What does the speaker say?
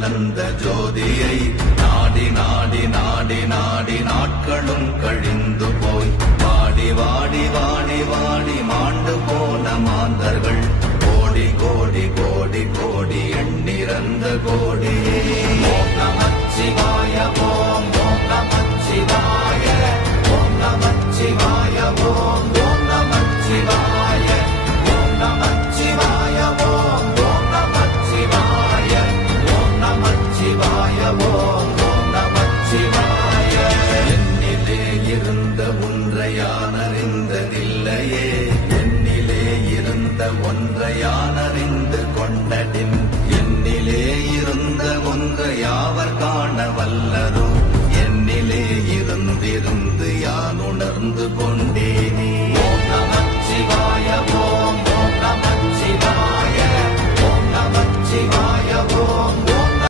அந்த ஜோதியை நாடி நாடி நாடி நாடி நாட்களும் கழிந்து போய் வாடி வாடி வாடி வாடி மாண்டு போன மாந்தர்கள் கோடி கோடி கோடி கோடி எண்ணிறந்த கோடியே. ஓம் நமச்சிவாய ஓம் ஓம் நமச்சிவாய ஓம் நமச்சிவாய ஓம் ஓம் நமச்சிவாய ஓம் நமச்சிவாய ஓம் ஓம் நமச்சிவாய ஓம் நமச்சிவாய ஓம் ஓம் நமச்சிவாய. என்னிலே இருந்த ஒன்றை யான் அறிந்ததில்லையே, என்னிலே இருந்த ஒன்றை யான் அறிந்து கொண்டடின், என்னிலே இருந்த ஒன்றை யாவர் காண வல்லரோ, என்னிலே இருந்திருந்து யான் உணர்ந்து கொண்டே.